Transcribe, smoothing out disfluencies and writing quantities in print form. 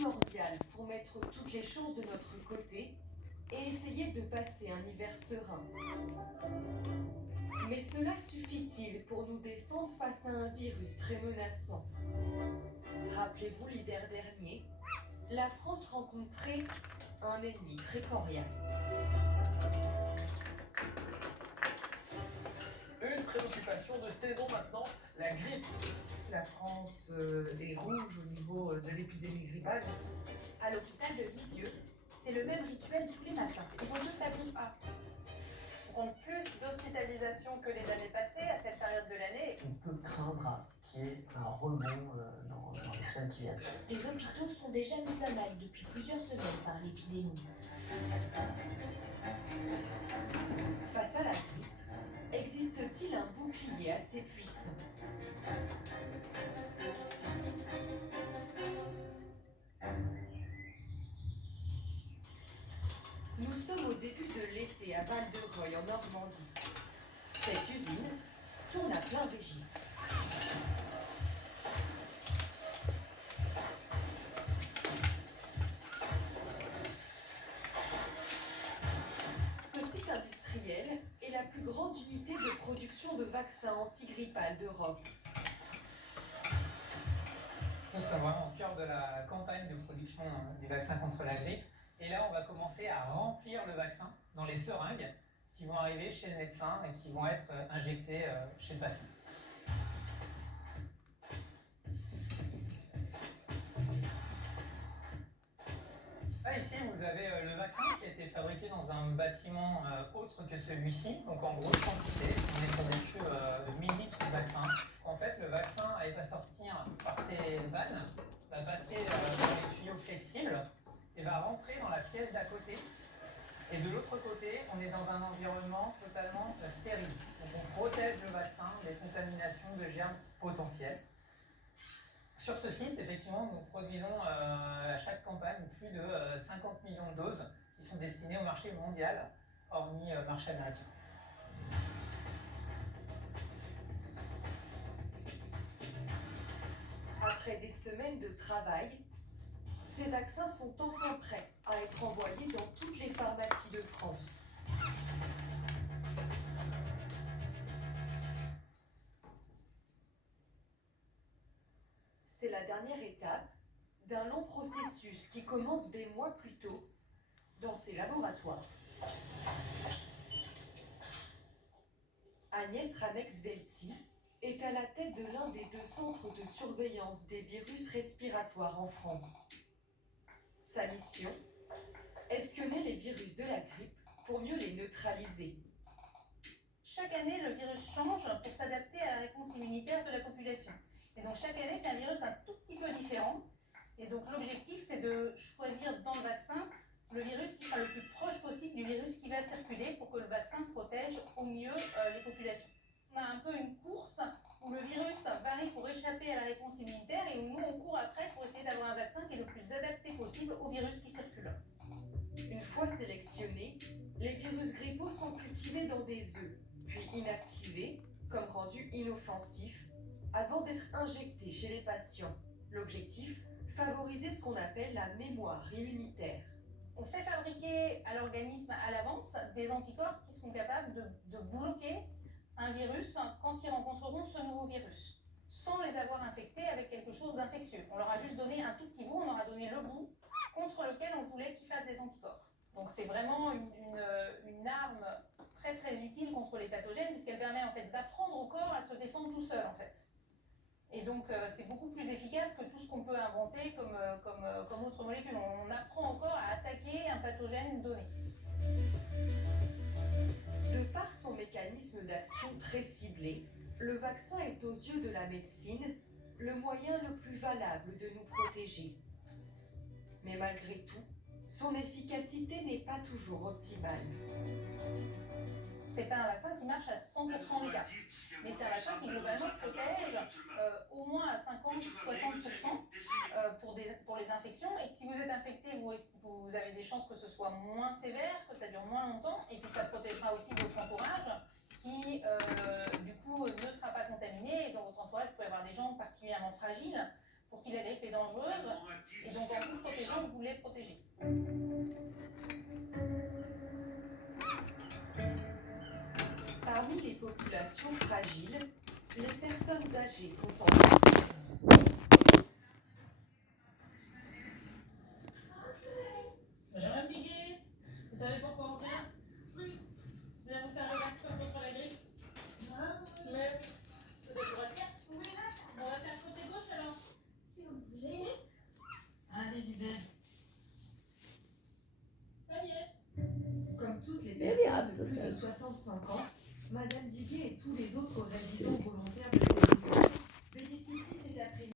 primordial pour mettre toutes les chances de notre côté et essayer de passer un hiver serein. Mais cela suffit-il pour nous défendre face à un virus très menaçant? Rappelez-vous l'hiver dernier, la France rencontrait un ennemi très coriace. Une préoccupation de saison maintenant, la grippe. La France est rouge au niveau de l'épidémie grippale. À l'hôpital de Lisieux, c'est le même rituel tous les matins. Ils ont tous la grippe A. On compte plus d'hospitalisations que les années passées à cette période de l'année. On peut craindre qu'il y ait un rebond dans les semaines qui viennent. Les hôpitaux sont déjà mis à mal depuis plusieurs semaines par l'épidémie. Face à la grippe, existe-t-il un bouclier assez puissant? Nous sommes au début de l'été à Val-de-Reuil en Normandie. Cette usine tourne à plein régime. Ce site industriel est la plus grande unité de production de vaccins antigrippales d'Europe. Nous sommes vraiment au cœur de la campagne de production du vaccin contre la grippe. Et là, on va commencer à remplir le vaccin dans les seringues qui vont arriver chez le médecin et qui vont être injectées chez le patient. Là, ici, vous avez le vaccin qui a été fabriqué dans un bâtiment autre que celui-ci, donc en grosse quantité. On est sur des tubes de 1000 litres de vaccin. En fait, le vaccin va sortir par ces vannes, va passer dans les tuyaux flexibles et va rentrer dans la pièce d'à côté. Et de l'autre côté, on est dans un environnement totalement stérile. Donc on protège le vaccin des contaminations de germes potentiels. Sur ce site, effectivement, nous produisons à chaque campagne plus de 50 millions de doses qui sont destinées au marché mondial, hormis marché américain. Après des semaines de travail, ces vaccins sont enfin prêts à être envoyés dans toutes les pharmacies de France. C'est la dernière étape d'un long processus qui commence des mois plus tôt dans ces laboratoires. Agnès Ramex-Velti est à la tête de l'un des 2 centres de surveillance des virus respiratoires en France. Sa mission, espionner les virus de la grippe pour mieux les neutraliser. Chaque année, le virus change pour s'adapter à la réponse immunitaire de la population. Et donc chaque année, c'est un virus un tout petit peu différent. Et donc l'objectif, c'est de choisir dans le vaccin le virus qui sera le plus proche possible du virus qui va circuler pour que le vaccin protège au mieux les populations. On a un peu une course où le virus varie pour échapper à la réponse immunitaire et où nous, on court après pour essayer d'avoir un vaccin qui est le plus adapté possible au virus qui circule. Une fois sélectionnés, les virus grippaux sont cultivés dans des œufs, puis inactivés, comme rendus inoffensifs, avant d'être injectés chez les patients. L'objectif, favoriser ce qu'on appelle la mémoire immunitaire. On fait fabriquer à l'organisme à l'avance des anticorps qui seront capables de bloquer un virus quand ils rencontreront ce nouveau virus, sans les avoir infectés avec quelque chose d'infectieux. On leur a juste donné un tout petit bout, on leur a donné le bout contre lequel on voulait qu'ils fassent des anticorps. Donc c'est vraiment une arme très très utile contre les pathogènes puisqu'elle permet en fait d'apprendre au corps à se défendre tout seul en fait. Et donc c'est beaucoup plus efficace que tout ce qu'on peut inventer comme autre molécule. On apprend encore à attaquer un pathogène donné. De par son mécanisme d'action très ciblé, le vaccin est aux yeux de la médecine le moyen le plus valable de nous protéger. Mais malgré tout, son efficacité n'est pas toujours optimale. C'est pas un vaccin qui marche à 100% des cas, mais c'est un vaccin qui globalement protège au moins à 50-60% pour les infections. Et si vous êtes infecté, vous avez des chances que ce soit moins sévère, que ça dure moins longtemps, et puis ça protégera aussi votre entourage qui, du coup, ne sera pas contaminé. Et dans votre entourage, vous pouvez avoir des gens particulièrement fragiles pour qui la grippe est dangereuse. Et donc, en toute protection les protéger. Parmi les populations fragiles, les personnes âgées sont en Benjamin Piguet, vous savez pourquoi on vient? Oui. On vient vous faire le vaccin contre la grippe. Mais vous êtes droitière? Oui. On va faire côté gauche alors. Si vous voulez. Allez, j'y vais. Comme toutes les Mais personnes de regarde, plus de ça. 65 ans, Madame Diguet et tous les autres résidents volontaires de cette ville bénéficient cet après-midi